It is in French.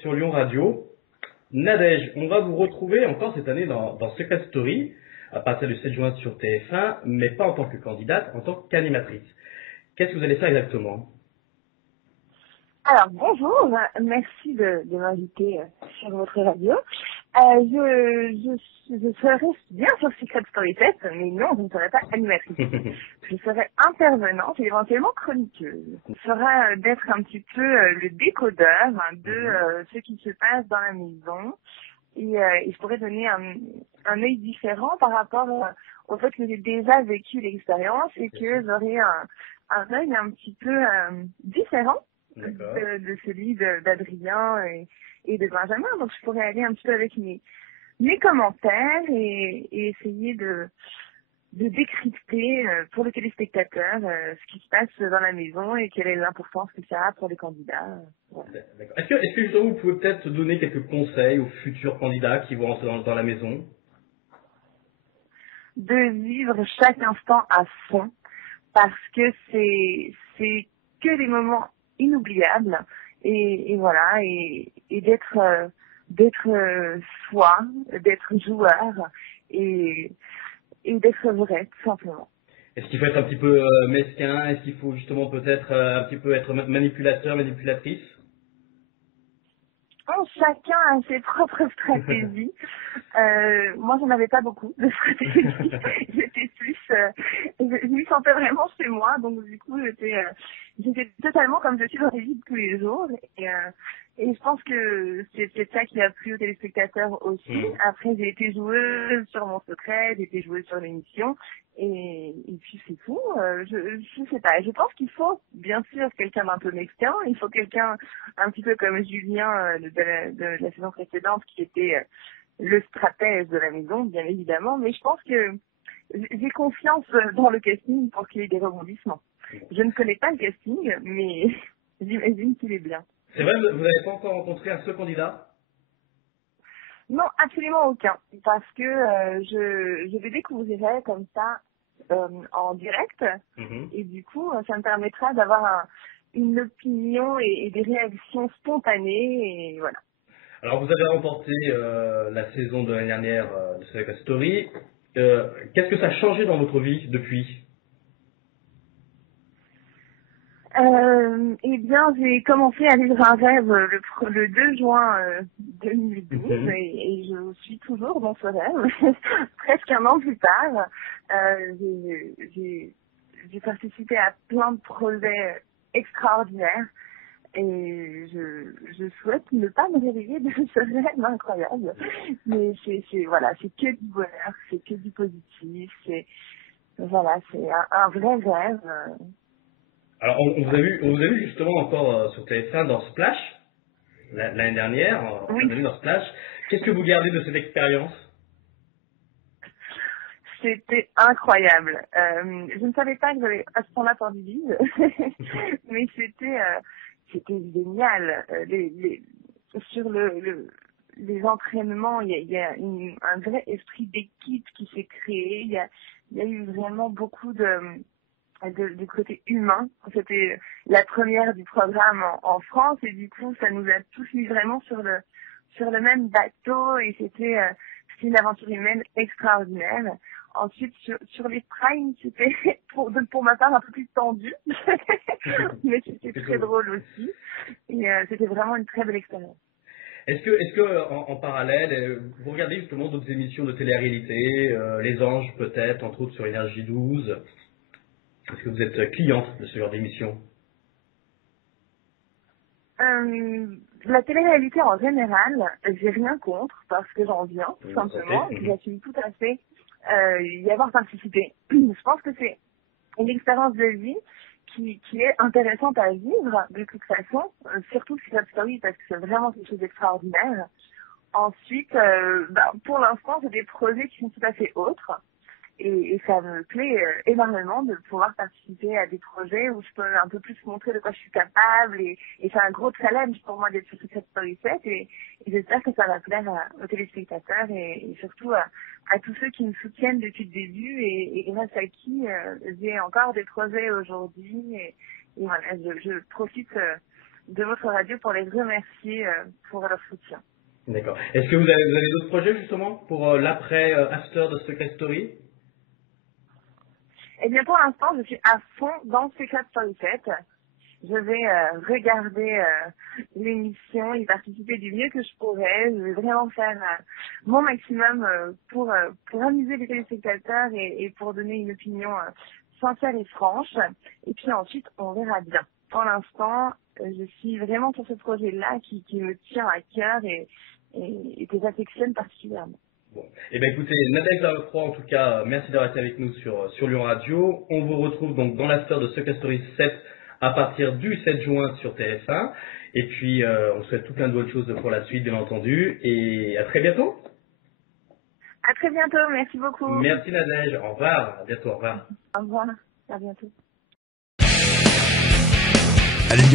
sur Lyon Radio. Nadège, on va vous retrouver encore cette année dans Secret Story, à partir du 7 juin sur TF1, mais pas en tant que candidate, en tant qu'animatrice. Qu'est-ce que vous allez faire exactement? Alors, bonjour, merci de m'inviter sur votre radio. Je serai bien sur Secret Story 7, mais non, je ne serai pas animatrice. Je serai intervenante et éventuellement chroniqueuse. Ce sera d'être un petit peu le décodeur de ce qui se passe dans la maison. Et je pourrais donner un œil différent par rapport au fait que j'ai déjà vécu l'expérience et que j'aurai un œil un petit peu différent de celui d'Adrien et de Benjamin. Donc je pourrais aller un petit peu avec mes commentaires et essayer de décrypter pour le téléspectateur ce qui se passe dans la maison et quelle est l'importance que ça a pour les candidats. Voilà. Est-ce que justement vous pouvez peut-être donner quelques conseils aux futurs candidats qui vont rentrer dans la maison? De vivre chaque instant à fond, parce que c'est que des moments inoubliables et voilà, et d'être soi, d'être joueur et d'être vrai, tout simplement. Est-ce qu'il faut être un petit peu mesquin? Est-ce qu'il faut justement peut-être un petit peu être manipulateur, manipulatrice? Chacun a ses propres stratégies. Moi, j'en avais pas beaucoup de stratégies. J'étais plus, je m'y sentais vraiment chez moi, donc du coup, j'étais totalement comme je suis dans les vies de tous les jours. Et je pense que c'est peut-être ça qui a plu aux téléspectateurs aussi. Après, j'ai été joueuse sur Mon Secret, j'ai été joueuse sur l'émission. Et puis c'est tout. Je sais pas. Je pense qu'il faut bien sûr quelqu'un d'un peu mesquin. Il faut quelqu'un un petit peu comme Julien de la saison précédente qui était le stratège de la maison, bien évidemment. Mais je pense que j'ai confiance dans le casting pour qu'il y ait des rebondissements. Je ne connais pas le casting, mais j'imagine qu'il est bien. C'est vrai, vous n'avez pas encore rencontré un seul candidat? Non, absolument aucun, parce que je les découvrirai comme ça en direct, et du coup, ça me permettra d'avoir une opinion et des réactions spontanées, et voilà. Alors, vous avez remporté la saison de l'année dernière de Secret Story. Qu'est-ce que ça a changé dans votre vie depuis? Eh bien, j'ai commencé à vivre un rêve le 2 juin 2012 et je suis toujours dans ce rêve. Presque un an plus tard, j'ai participé à plein de projets extraordinaires et je souhaite ne pas me réveiller de ce rêve incroyable. Mais voilà, c'est que du bonheur, c'est que du positif, voilà, c'est un vrai rêve. Alors, on vous a vu justement encore sur TF1 dans Splash, l'année dernière, on vous a vu dans Splash. Qu'est-ce que vous gardez de cette expérience? C'était incroyable. Je ne savais pas que j'avais à ce point-là pour du vide, mais c'était génial. Sur les entraînements, il y a un vrai esprit d'équipe qui s'est créé. Il y a eu vraiment beaucoup du côté humain. C'était la première du programme en France et du coup ça nous a tous mis vraiment sur le même bateau et c'était une aventure humaine extraordinaire. Ensuite sur les primes c'était pour ma part un peu plus tendu mais c'était très drôle aussi et c'était vraiment une très belle expérience. Est-ce que en parallèle, vous regardez justement d'autres émissions de télé-réalité, Les Anges peut-être, entre autres sur Énergie 12? Est-ce que vous êtes cliente de ce genre d'émission? La télé-réalité en général, j'ai rien contre parce que j'en viens, tout simplement. J'assume tout à fait y avoir participé. Je pense que c'est une expérience de vie qui est intéressante à vivre de toute façon, surtout si c'est Story parce que c'est vraiment quelque chose d'extraordinaire. Ensuite, pour l'instant, c'est des projets qui sont tout à fait autres. Et ça me plaît énormément de pouvoir participer à des projets où je peux un peu plus montrer de quoi je suis capable et c'est un gros challenge pour moi d'être sur Secret Story 7 et j'espère que ça va plaire aux téléspectateurs et surtout à tous ceux qui me soutiennent depuis le début et grâce à qui j'ai encore des projets aujourd'hui et voilà, je profite de votre radio pour les remercier pour leur soutien. D'accord. Est-ce que vous avez d'autres projets justement pour l'après after de Secret Story? Eh bien, pour l'instant, je suis à fond dans Secret Story 7. Je vais regarder l'émission, y participer du mieux que je pourrais. Je vais vraiment faire mon maximum pour amuser les téléspectateurs et pour donner une opinion sincère et franche. Et puis ensuite, on verra bien. Pour l'instant, je suis vraiment sur ce projet-là qui me tient à cœur et que j'affectionne particulièrement. Bon. Eh bien écoutez, Nadège Lacroix, en tout cas, merci d'avoir été avec nous sur Lyon Radio. On vous retrouve donc dans l'after de Secret Story 7 à partir du 7 juin sur TF1. Et puis, on souhaite tout plein de bonnes choses pour la suite, bien entendu. Et à très bientôt. À très bientôt, merci beaucoup. Merci Nadège, au revoir, à bientôt, au revoir. Au revoir, à bientôt. À Lyon.